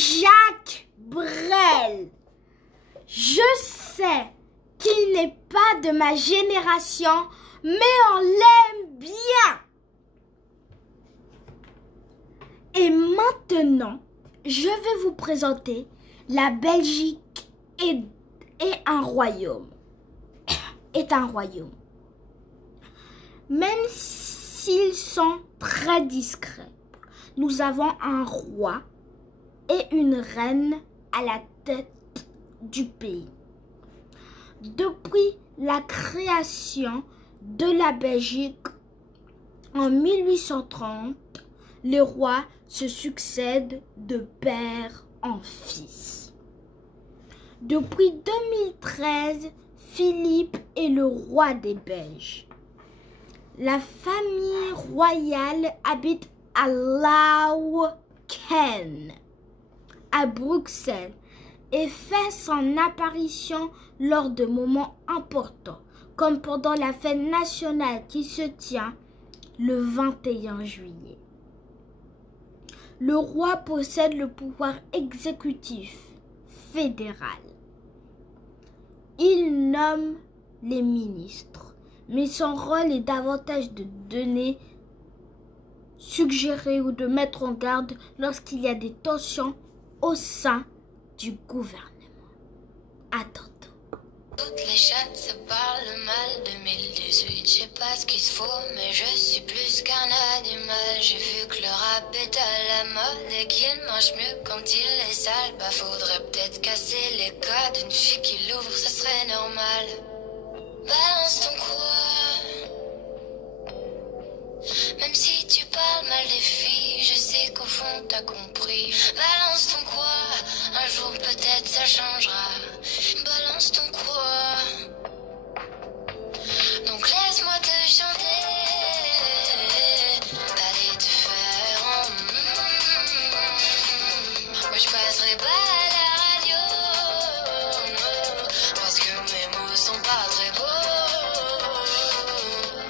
Jacques Brel. Je sais qu'il n'est pas de ma génération, mais on l'aime bien. Et maintenant, je vais vous présenter la Belgique est un royaume. Même s'ils sont très discrets, nous avons un roi et une reine à la tête du pays. Depuis la création de la Belgique en 1830, les rois se succèdent de père en fils. Depuis 2013, Philippe est le roi des Belges. La famille royale habite à Laeken, à Bruxelles, et fait son apparition lors de moments importants, comme pendant la fête nationale qui se tient le 21 juillet. Le roi possède le pouvoir exécutif fédéral. Il nomme les ministres, mais son rôle est davantage de donner, suggérer ou de mettre en garde lorsqu'il y a des tensions au sein du gouvernement. À tantôt. Toutes les chattes se parlent mal. 2018, je sais pas ce qu'il faut, mais je suis plus qu'un animal. J'ai vu que le rap est à la mode et qu'il marche mieux quand il est sale. Bah faudrait peut-être casser les codes. Une fille qui l'ouvre, ça serait normal. Balance ton quoi. Même si tu parles mal des filles, je sais qu'au fond t'as compris. Balance ton quoi. Un jour peut-être ça changera. Balance ton quoi. Donc laisse-moi te chanter. Allez te faire Moi je passerai pas à la radio, parce que mes mots sont pas très beaux.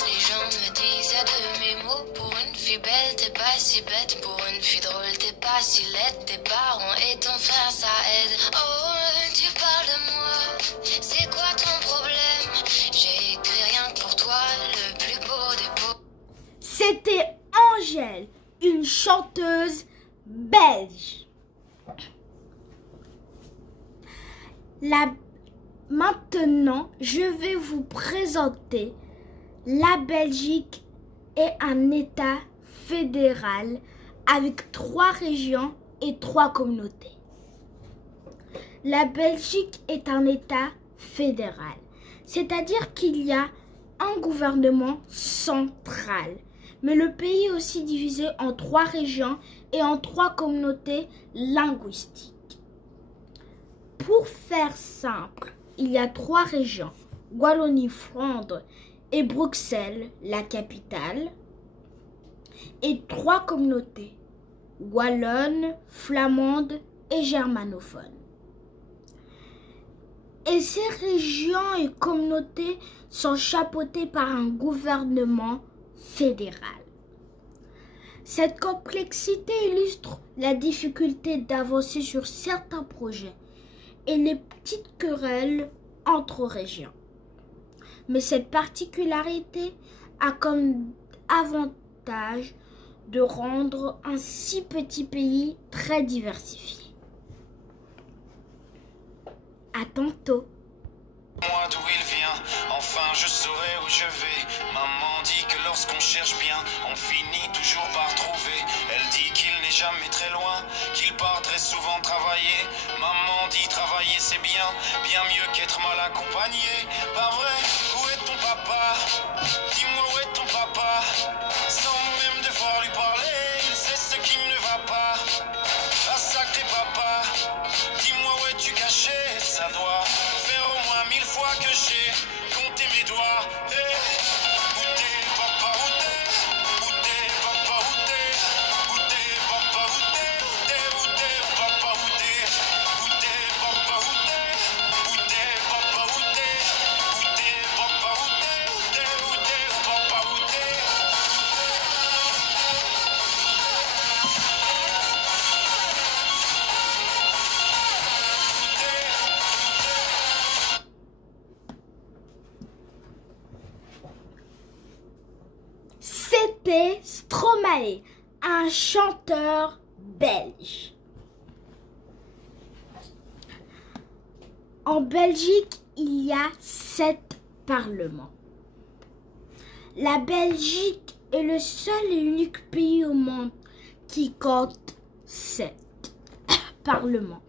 Les gens me disent y'a de mes mots. Pour une fille belle t'es pas si bête. Pour une fille drôle t'es pas si laide. Tes parents et ton frère ça aide. Oh tu parles de moi. C'est quoi ton problème? J'ai écrit rien que pour toi, le plus beau des beaux. C'était Angèle, une chanteuse belge. Maintenant, je vais vous présenter la Belgique est un État fédéral avec 3 régions et 3 communautés. La Belgique est un État fédéral, c'est-à-dire qu'il y a un gouvernement central. Mais le pays est aussi divisé en 3 régions et en 3 communautés linguistiques. Pour faire simple, il y a 3 régions, Wallonie-Flandre et Bruxelles, la capitale, et 3 communautés, wallonne, flamande et germanophone. Et ces régions et communautés sont chapeautées par un gouvernement fédéral. Cette complexité illustre la difficulté d'avancer sur certains projets et les petites querelles entre régions. Mais cette particularité a comme avantage de rendre un si petit pays très diversifié. À tantôt. Moi d'où il vient, enfin je saurai où je vais. Maman dit que lorsqu'on cherche bien, on finit toujours par trouver. Elle dit qu'il n'est jamais très loin, qu'il part très souvent travailler. Maman dit travailler c'est bien, bien mieux qu'être mal accompagné. Pas vrai, où est ton papa? Dis-moi où est ton papa? Sans même devoir lui parler, il sait ce qui ne va pas. Ah sacré papa, dis-moi où es-tu caché? Ça doit faire au moins 1000 fois que j'ai compté mes doigts. Hey. Où t'es papa, où t'es? Où t'es papa, où t'es? Où t'es papa, où t'es? Où t'es papa, où t'es? Où t'es papa, où t'es? Où t'es papa, où t'es? Où t'es papa, C'était Stromae, un chanteur belge. En Belgique, il y a 7 parlements. La Belgique est le seul et unique pays au monde qui compte 7 parlements.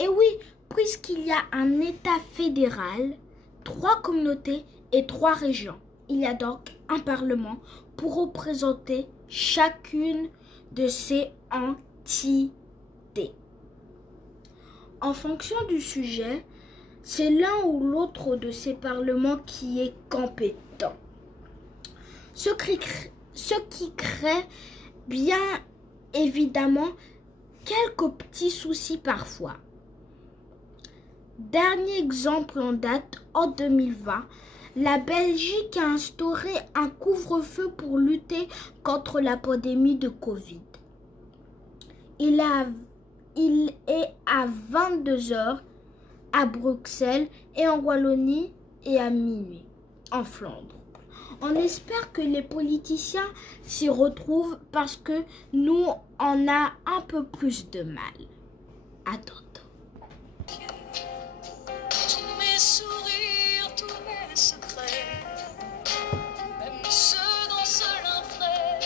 Et oui, puisqu'il y a un État fédéral, 3 communautés et 3 régions. Il y a donc un parlement pour représenter chacune de ces entités. En fonction du sujet, c'est l'un ou l'autre de ces parlements qui est compétent. Ce qui crée bien évidemment quelques petits soucis parfois. Dernier exemple en date, en 2020, la Belgique a instauré un couvre-feu pour lutter contre la pandémie de Covid. Il est à 22 heures à Bruxelles et en Wallonie et à minuit en Flandre. On espère que les politiciens s'y retrouvent parce que nous, on a un peu plus de mal. À tantôt. Tous mes sourires, tous mes secrets, même ceux dont seul un frère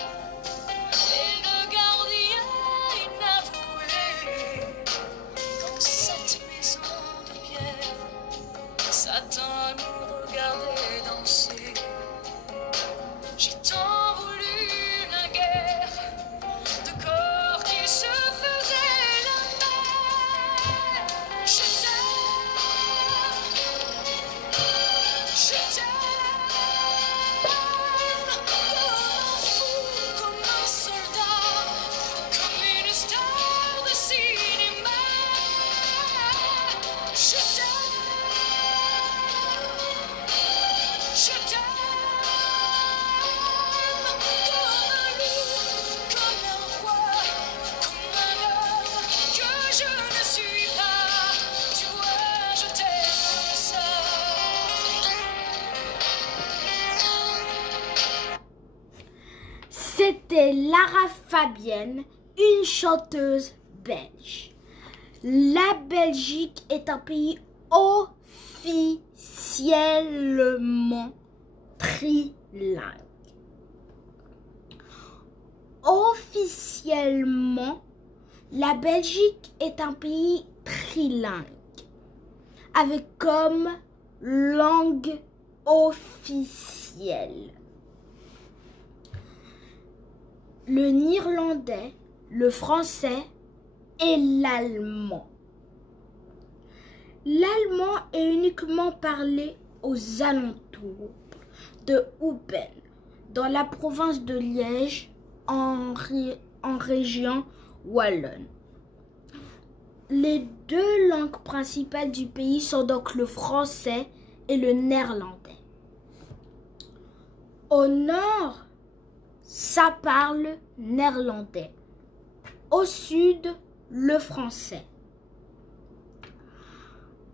est le gardien inavoué. Dans cette maison de pierre, Satan nous regardait danser. J'ai tant voulu la guerre, de corps qui se faisaient la paix. Je t'aime, comme un soldat, comme une star de cinéma. Je t'aime, comme un roi, comme un homme que je ne suis pas. Tu vois, je t'aime comme ça. C'était Lara Fabienne, une chanteuse belge. La Belgique est un pays officiellement trilingue. Officiellement, la Belgique est un pays trilingue, avec comme langue officielle le néerlandais, le français et l'allemand. L'allemand est uniquement parlé aux alentours de Eupen, dans la province de Liège, en région wallonne. Les 2 langues principales du pays sont donc le français et le néerlandais. Au nord, ça parle néerlandais. Au sud, le français.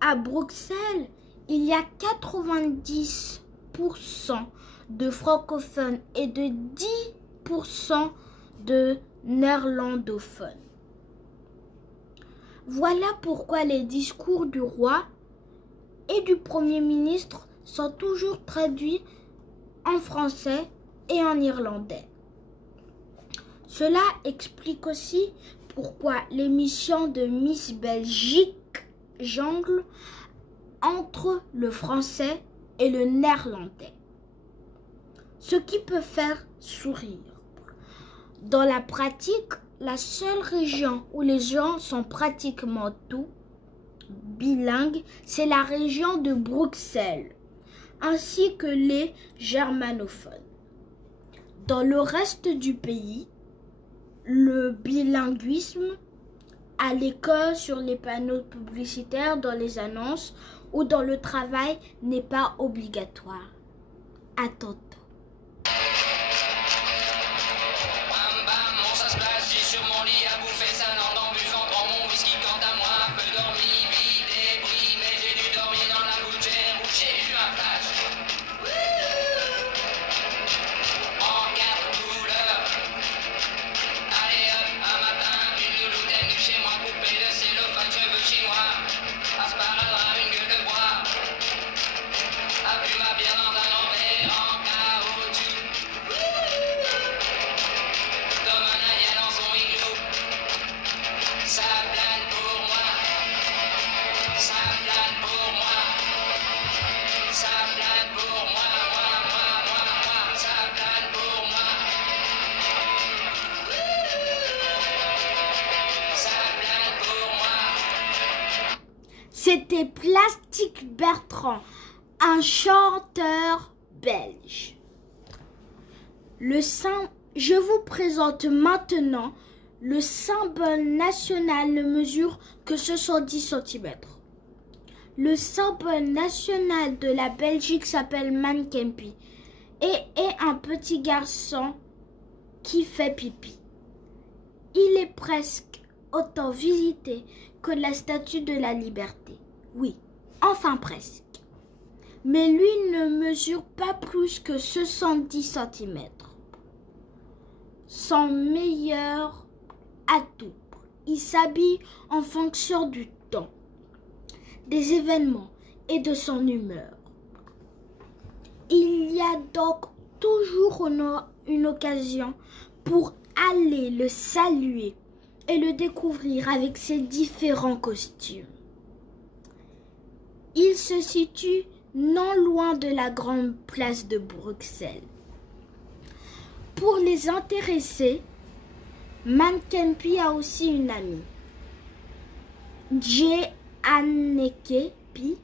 À Bruxelles, il y a 90% de francophones et de 10% de néerlandophones. Voilà pourquoi les discours du roi et du Premier ministre sont toujours traduits en français et en irlandais. Cela explique aussi pourquoi l'émission de Miss Belgique jongle entre le français et le néerlandais, ce qui peut faire sourire. Dans la pratique, la seule région où les gens sont pratiquement tous bilingues, c'est la région de Bruxelles, ainsi que les germanophones. Dans le reste du pays, le bilinguisme à l'école, sur les panneaux publicitaires, dans les annonces ou dans le travail n'est pas obligatoire. À tantôt. Bam bam, mon ça se place, j'ai sur mon lit à bouffer sa langue en buvant, prends mon whisky quant à moi, un peu dormi, vie débris, mais j'ai dû dormir dans la gouttière où j'ai eu un flash. En 4 C'était Plastic Bertrand, un chanteur belge. Je vous présente maintenant le symbole national ne mesure que 70 cm. Le symbole national de la Belgique s'appelle Mankempi et est un petit garçon qui fait pipi. Il est presque autant visité que la Statue de la Liberté. Oui, enfin presque. Mais lui ne mesure pas plus que 70 cm. Son meilleur atout, il s'habille en fonction du temps, des événements et de son humeur. Il y a donc toujours une occasion pour aller le saluer et le découvrir avec ses différents costumes. Il se situe non loin de la grande place de Bruxelles. Pour les intéressés, Mankempi a aussi une amie, Djeanneke Pi,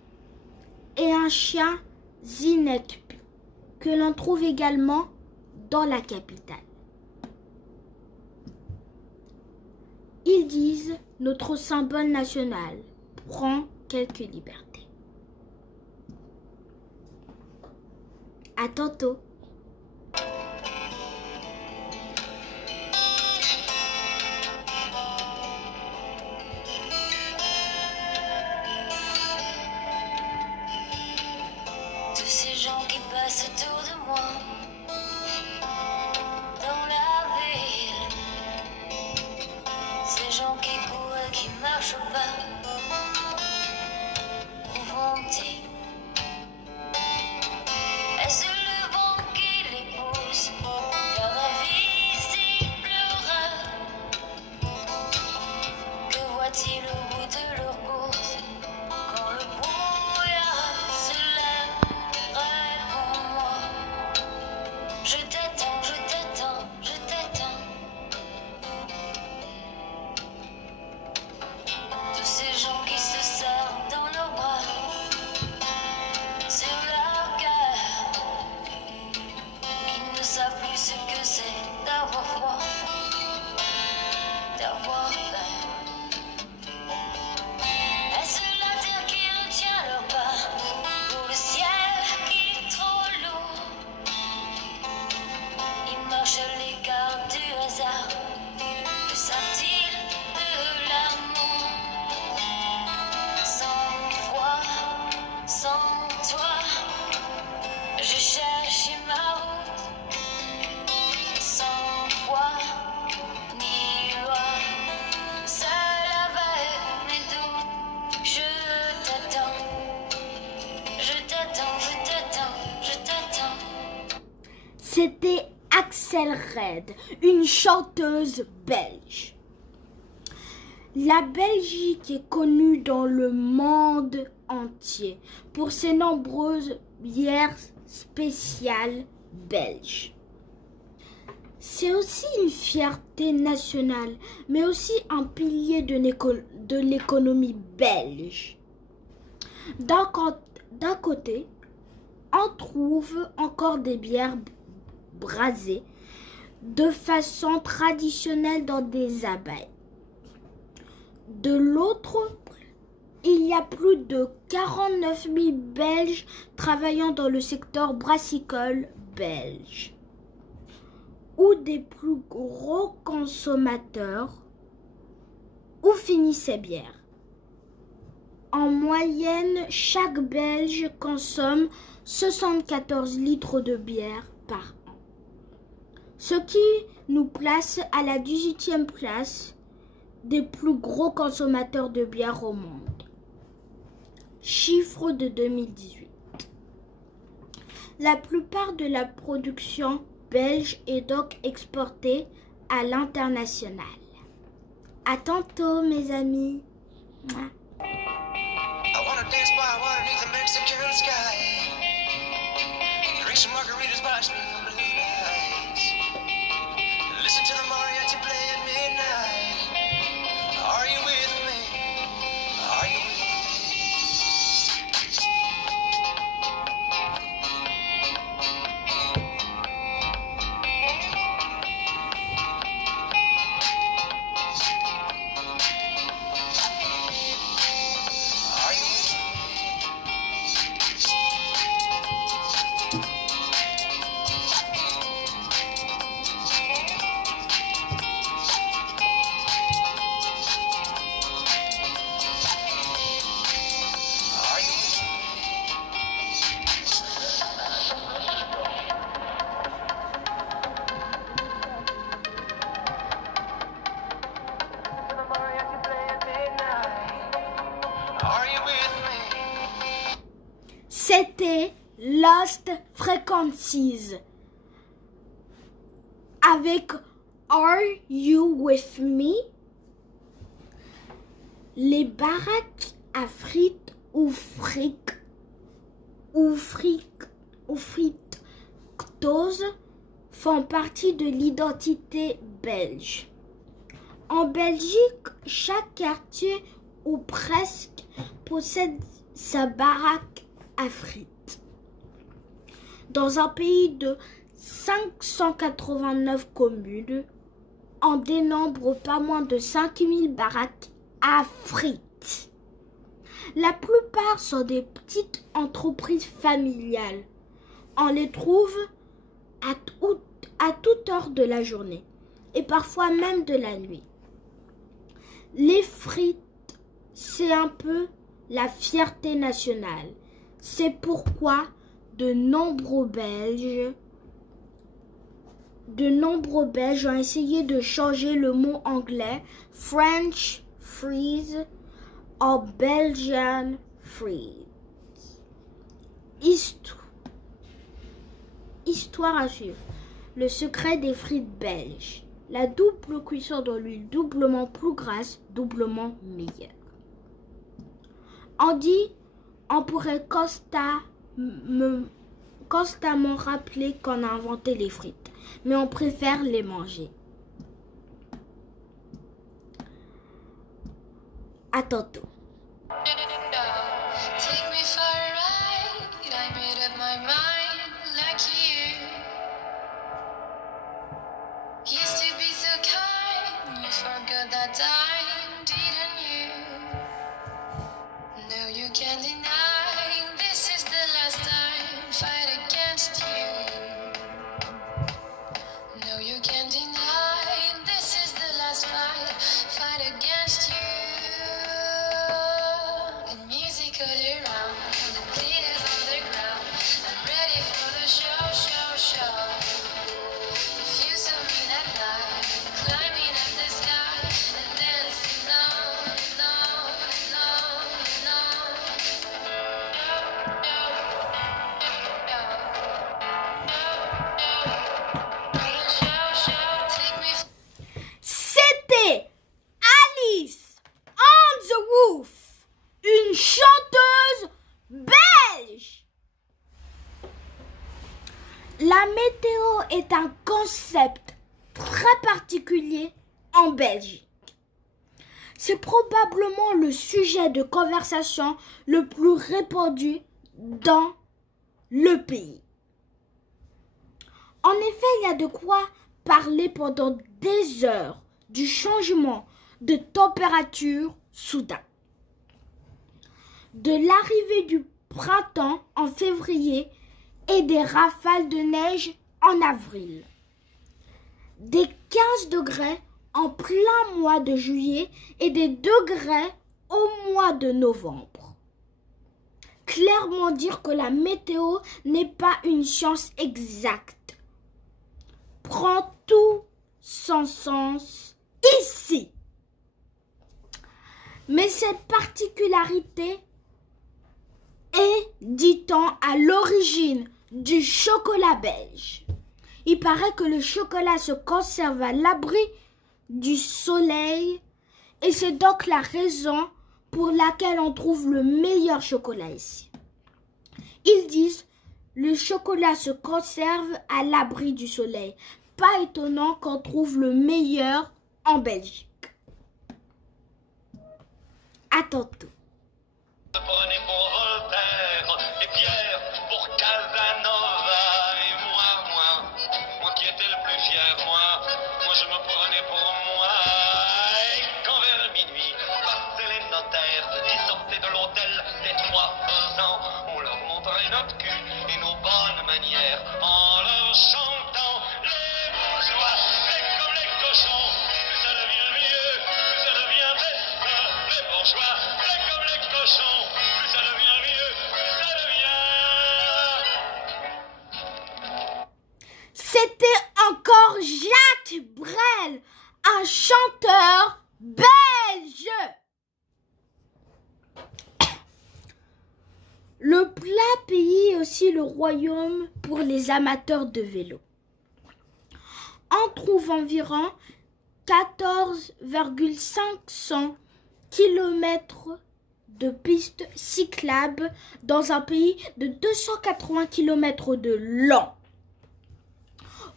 et un chien, Zinek Pi, que l'on trouve également dans la capitale. Ils disent « Notre symbole national prend quelques libertés ». À tantôt. Tous ces gens qui passent autour de moi dans la ville, ces gens qui courent et qui marchent pas, où vont-ils? Est-ce le vent qui les pousse vers l'invisible rêve? Que voit-il au bout de leur course quand le brouillard se lève? Réponds-moi, je t'attends, je t'attends, je t'attends. Tous ces gens qui se serrent dans leurs bras, sur leur cœur, qui ne savent plus ce que c'est d'avoir froid, d'avoir peur. Est-ce la terre qui retient leurs pas, ou le ciel qui est trop lourd? Ils marchent à l'écart du hasard, que savent-ils de l'amour? Sans foi, sans toi, je cherche ma route. Sans foi ni loi, seul avec mes doutes, je t'attends, je t'attends, je t'attends, je t'attends. C'était Axel Red, une chanteuse belge. La Belgique est connue dans le monde entier pour ses nombreuses bières spéciales belges. C'est aussi une fierté nationale, mais aussi un pilier de l'économie belge. D'un côté, on trouve encore des bières brasées de façon traditionnelle dans des abbayes. De l'autre, il y a plus de 49 000 Belges travaillant dans le secteur brassicole belge, ou des plus gros consommateurs, où finissent ces bières. En moyenne, chaque Belge consomme 74 litres de bière par an, ce qui nous place à la 18e place des plus gros consommateurs de bière au monde. Chiffre de 2018. La plupart de la production belge est donc exportée à l'international. À tantôt, mes amis. Mouah. I wanna dance by water beneath the Mexican sky. Drink some margaritas by swinging blue lights. Listen to the mariachi play at midnight. Are you with me? Are you with me? Lost Frequencies avec Are You With Me? Les baraques à frites ou frictose font partie de l'identité belge. En Belgique, chaque quartier ou presque possède sa baraque à frites. Dans un pays de 589 communes, on dénombre pas moins de 5000 baraques à frites. La plupart sont des petites entreprises familiales. On les trouve à toute heure de la journée et parfois même de la nuit. Les frites, c'est un peu la fierté nationale. C'est pourquoi de nombreux Belges ont essayé de changer le mot anglais French fries en Belgian fries. Histoire à suivre. Le secret des frites belges. La double cuisson dans l'huile, doublement plus grasse, doublement meilleure. On pourrait constamment rappeler qu'on a inventé les frites, mais on préfère les manger. À tantôt. Take me for a ride, I made up my mind like you. Used to be so kind, you forgot that time, didn't you? No, you can't deny, this is the last time, fight against you. No, you can't deny, this is the last fight against you. And music all around, and the glitters on the ground. I'm ready for the show, show, show. If you saw me that night, climbing up the sky and dancing low, low, low, low. Show, show, take me. C'était Alice on the Roof, une chanteuse belge. La météo est un concept très particulier en Belgique. C'est probablement le sujet de conversation le plus répandu dans le pays. En effet, il y a de quoi parler pendant des heures du changement de température soudain. De l'arrivée du printemps en février et des rafales de neige en avril. Des 15 degrés en plein mois de juillet et des degrés au mois de novembre. Clairement dire que la météo n'est pas une science exacte. Prend tout son sens ici. Mais cette particularité est, dit-on, à l'origine du chocolat belge. Il paraît que le chocolat se conserve à l'abri du soleil et c'est donc la raison pour laquelle on trouve le meilleur chocolat ici. Ils disent le chocolat se conserve à l'abri du soleil. Pas étonnant qu'on trouve le meilleur en Belgique. À tantôt. Prenez pour Voltaire et Pierre pour Casanova et moi qui étais le plus fier, moi je me prenais pour moi. Et quand vers minuit passaient les notaires qui sortaient de l'hôtel des 3 ans, on leur montrait notre cul et nos bonnes manières en leur chantant les bourgeois, c'est comme les cochons, plus ça devient vieux, plus ça devient bête, les bourgeois, c'est comme les cochons. Plus ça devient vieux, plus ça devient. C'était encore Jacques Brel, un chanteur belge. Le plat pays est aussi le royaume pour les amateurs de vélo. On trouve environ 14,500 km de pistes cyclables dans un pays de 280 km de long.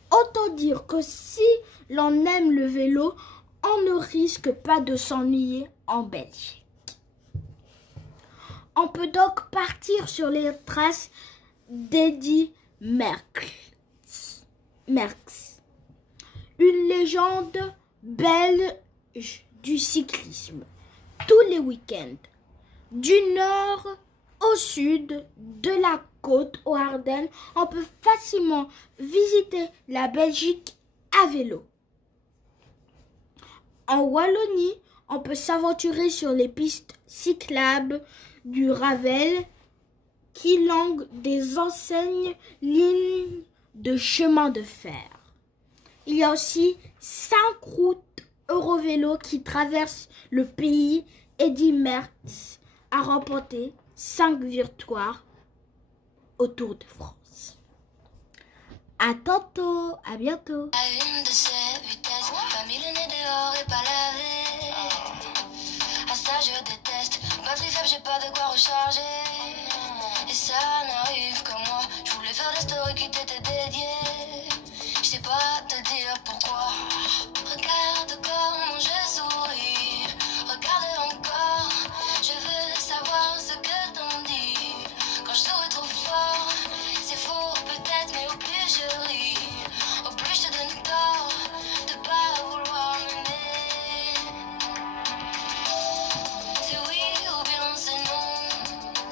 Autant dire que si l'on aime le vélo, on ne risque pas de s'ennuyer en Belgique. On peut donc partir sur les traces d'Eddy Merckx, une légende belge du cyclisme. Tous les week-ends, du nord au sud de la côte aux Ardennes, on peut facilement visiter la Belgique à vélo. En Wallonie, on peut s'aventurer sur les pistes cyclables du Ravel qui longuent des enseignes lignes de chemin de fer. Il y a aussi 5 routes Eurovélo qui traversent le pays. Eddy Merckx a remporté 5 victoires au Tour de France. À tantôt, à bientôt. À une de ces vitesses, pas mis le nez dehors et pas lavé. À ça je déteste, batterie faible, j'ai pas de quoi recharger. Et ça n'arrive que moi, je voulais faire des stories qui t'étaient dédiées. Je sais pas te dire pourquoi. Regarde comment je souris, regarde encore. Je veux savoir ce que t'en dis. Quand je souris trop fort, c'est faux peut-être, mais au plus je ris, au plus je te donne tort de pas vouloir m'aimer. C'est oui ou bien c'est non.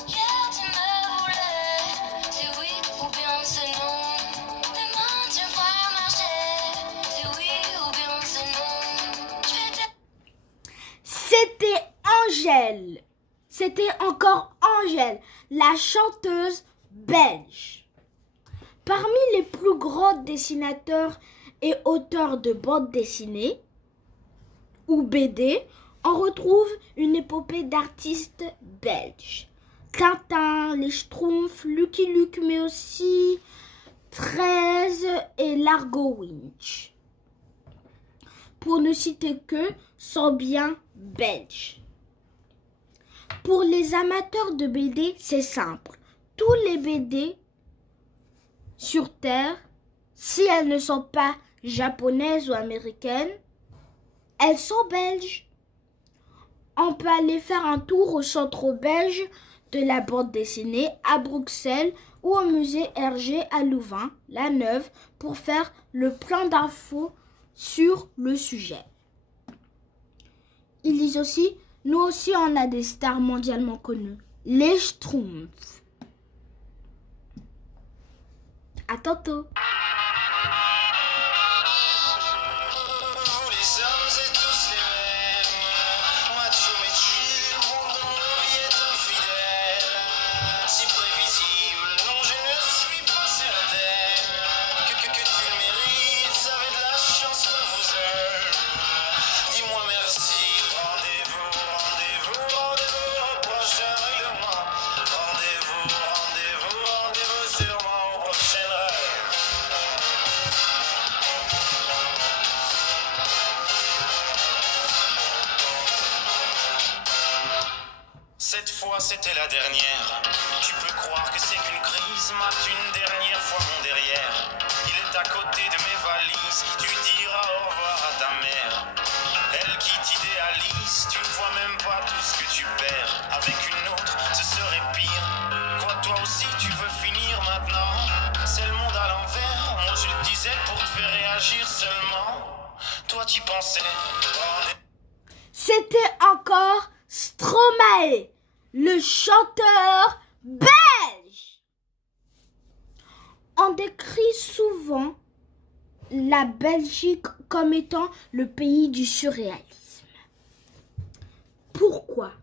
Hier tu me voulais. C'est oui ou bien c'est non. Demain tu me feras marcher. C'est oui ou bien c'est non. Je vais te... C'était Angèle. C'était encore Angèle, la chanteuse belge. Parmi les plus grands dessinateurs et auteurs de bandes dessinées, ou BD, on retrouve une épopée d'artistes belges. Tintin, les Schtroumpfs, Lucky Luke, mais aussi 13 et Largo Winch. Pour ne citer que, sont bien belges. Pour les amateurs de BD, c'est simple. Tous les BD sur Terre, si elles ne sont pas japonaises ou américaines, elles sont belges. On peut aller faire un tour au centre belge de la bande dessinée à Bruxelles ou au musée Hergé à Louvain, la Neuve, pour faire le plein d'infos sur le sujet. Ils disent aussi, nous aussi on a des stars mondialement connues, les Schtroumpfs. À tantôt. Vous les hommes êtes tous les mêmes. Macho mais tu, le monde dans nos vies est infidèle. Si prévisible, non je ne suis pas certain que tu le mérites. Vous avez de la chance qu'on vous aime. Dis-moi merci. Rendez-vous au prochain règlement. Rendez-vous sûrement au prochain rêve. Cette fois c'était la dernière. Tu peux croire que c'est qu'une crise. Mate une dernière fois mon derrière. Il est à côté de mes valises. Tu diras au revoir à ta mère. Elle qui t'idéalise. Tu ne vois même pas tout ce que tu perds. Avec une autre ce serait pire. Quoi toi aussi tu veux finir maintenant? C'est le monde à l'envers. Moi je le disais pour te faire réagir seulement. Toi tu pensais. C'était encore Stromae, le chanteur belge. On décrit souvent la Belgique comme étant le pays du surréalisme. Pourquoi?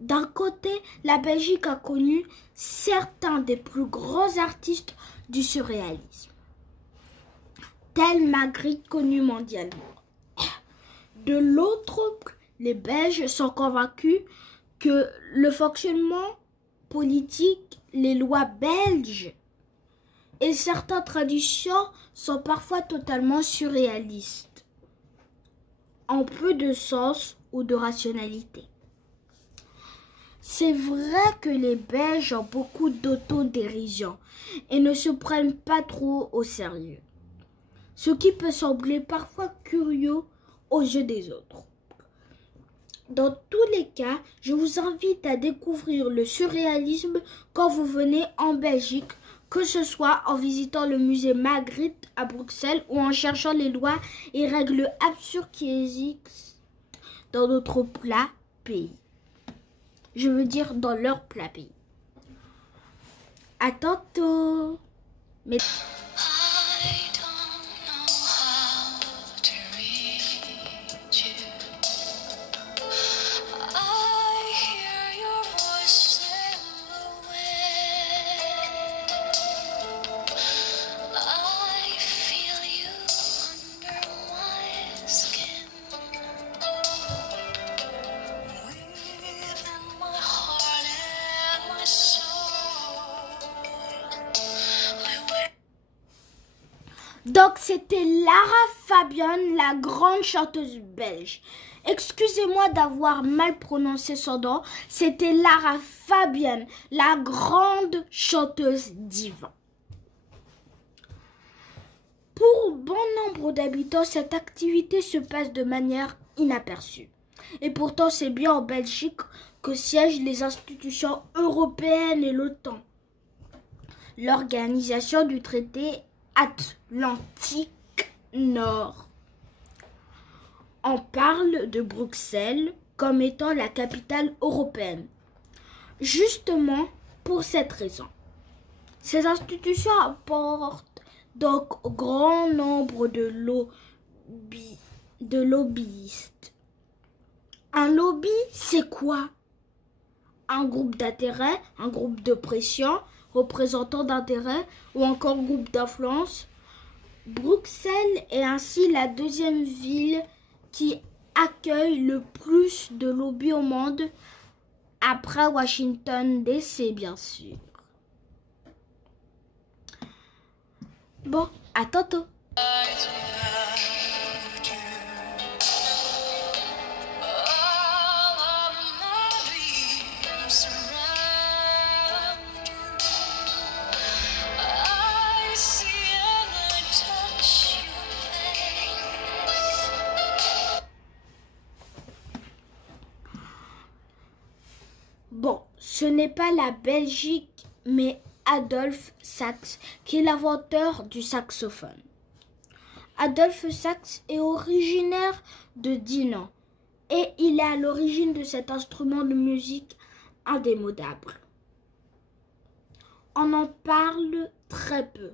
D'un côté, la Belgique a connu certains des plus grands artistes du surréalisme, tel Magritte connu mondialement. De l'autre, les Belges sont convaincus que le fonctionnement politique, les lois belges et certaines traditions sont parfois totalement surréalistes, en peu de sens ou de rationalité. C'est vrai que les Belges ont beaucoup d'autodérision et ne se prennent pas trop au sérieux, ce qui peut sembler parfois curieux aux yeux des autres. Dans tous les cas, je vous invite à découvrir le surréalisme quand vous venez en Belgique, que ce soit en visitant le musée Magritte à Bruxelles ou en cherchant les lois et règles absurdes qui existent dans notre plat pays. Je veux dire dans leur plat pays. À tantôt. Mais... I don't know how to reach you. I hear your voice in the wind. I feel you under my skin. Within my heart and my soul. I wait. Donc c'était Lara Fabian, la grande chanteuse belge. Excusez-moi d'avoir mal prononcé son nom. C'était Lara Fabian, la grande chanteuse diva. Pour bon nombre d'habitants, cette activité se passe de manière inaperçue. Et pourtant, c'est bien en Belgique que siègent les institutions européennes et l'OTAN. L'organisation du traité Atlantique Nord. On parle de Bruxelles comme étant la capitale européenne. Justement pour cette raison. Ces institutions apportent donc grand nombre de lobbyistes. Un lobby, c'est quoi? Un groupe d'intérêt, un groupe de pression, représentant d'intérêt ou encore groupe d'influence. Bruxelles est ainsi la deuxième ville qui accueille le plus de lobbies au monde, après Washington DC bien sûr. Bon, à tantôt. Bon, ce n'est pas la Belgique, mais Adolphe Sax, qui est l'inventeur du saxophone. Adolphe Sax est originaire de Dinan et il est à l'origine de cet instrument de musique indémodable. On en parle très peu,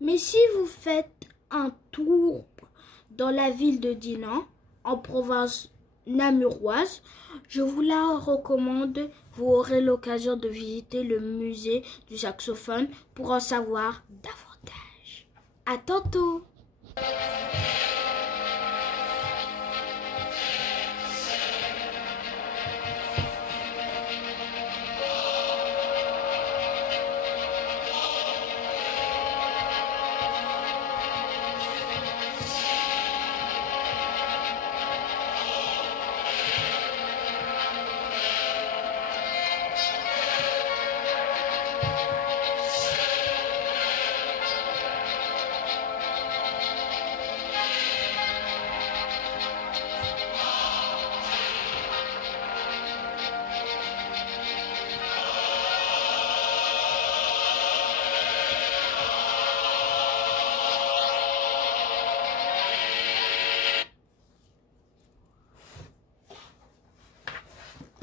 mais si vous faites un tour dans la ville de Dinan, en province namuroise, je vous la recommande. Vous aurez l'occasion de visiter le musée du saxophone pour en savoir davantage. À tantôt!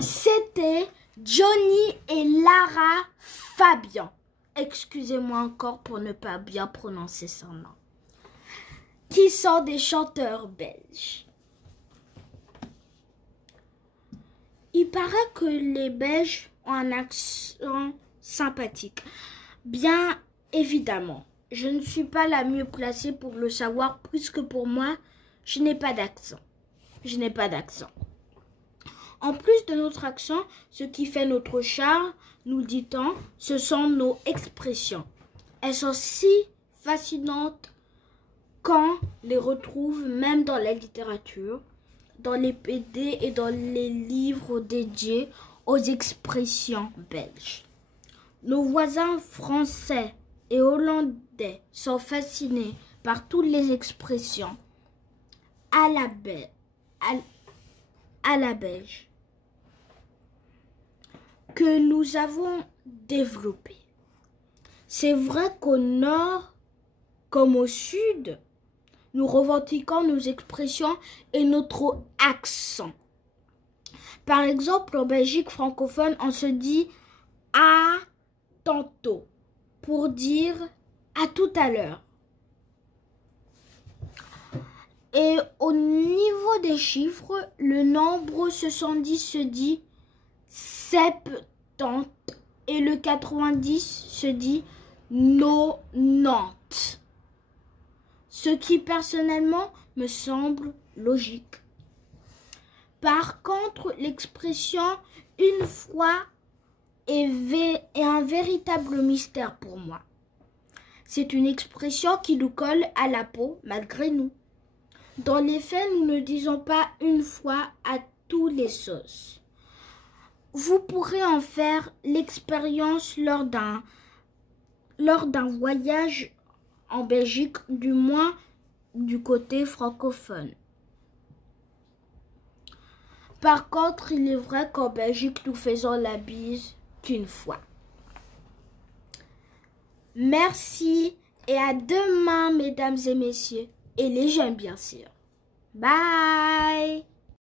C'était Johnny et Lara Fabian. Excusez-moi encore pour ne pas bien prononcer son nom. Qui sont des chanteurs belges. Il paraît que les Belges ont un accent sympathique. Bien évidemment, je ne suis pas la mieux placée pour le savoir puisque pour moi, je n'ai pas d'accent. En plus de notre accent, ce qui fait notre charme, nous dit-on, ce sont nos expressions. Elles sont si fascinantes qu'on les retrouve même dans la littérature, dans les PD et dans les livres dédiés aux expressions belges. Nos voisins français et hollandais sont fascinés par toutes les expressions à la belge que nous avons développées. C'est vrai qu'au nord comme au sud, nous revendiquons nos expressions et notre accent. Par exemple, en Belgique francophone, on se dit « à tantôt » pour dire « à tout à l'heure ». Et au niveau des chiffres, le nombre 70 se dit 70 et le 90 se dit 90. Ce qui personnellement me semble logique. Par contre, l'expression « une fois » est un véritable mystère pour moi. C'est une expression qui nous colle à la peau malgré nous. Dans les faits, nous ne disons pas une fois à tous les sauces. Vous pourrez en faire l'expérience lors d'un voyage en Belgique, du moins du côté francophone. Par contre, il est vrai qu'en Belgique, nous faisons la bise qu'une fois. Merci et à demain, mesdames et messieurs, et les jeunes bien sûr. Bye!